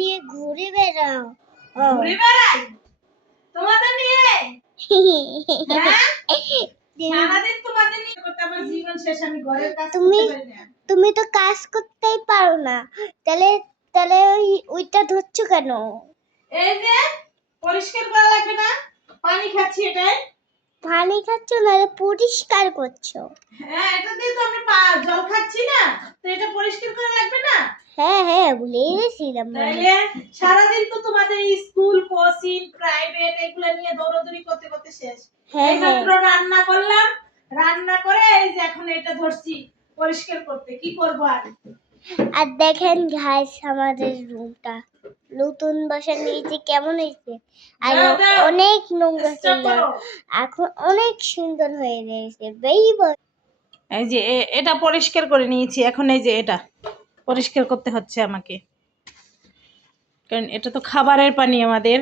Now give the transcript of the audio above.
নিয়ে ঘুরে বেড়াও। ঘুরে বেড়াই তোমাদের নিয়ে? হ্যাঁ? সারাদিন তোমাদের নিয়ে করতে আমার জীবন শেষ, আমি ঘরের কাজ করতে পারি না। তুমি তো কাজ করতেই পারো না, তাহলে তাহলে ওইটা ধরছো কেন? এই যে পরিষ্কার করা লাগবে না, পানি খাচ্ছি এটাই। পানি খাচ্ছ না, পরিষ্কার করছো। হ্যাঁ, এটা দিয়ে তো আমি জল খাচ্ছি না, তো এটা পরিষ্কার করা লাগবে না? হ্যাঁ হ্যাঁ, ভুলেই গেছিলাম। তাহলে সারাদিন তো তোমাদের স্কুল, কোচিং, প্রাইভেট এগুলা নিয়ে দৌড়াদৌড়ি করতে করতে শেষ। হ্যাঁ, এইমাত্র রান্না করলাম, রান্না করে এই যে এখন এটা ধরছি পরিষ্কার করতে, কি করব আর? আর দেখেন গাইস, আমাদের রুমটা নতুন বাসা নিয়েছি, কেমন হয়েছে? আর অনেক নোংরা ছিল, এখন অনেক সুন্দর হয়ে গেছে। এই যে এটা পরিষ্কার করে নিয়েছি, এখন এই যে এটা পরিষ্কার করতে হচ্ছে আমাকে, কারণ এটা তো খাবারের পানি আমাদের।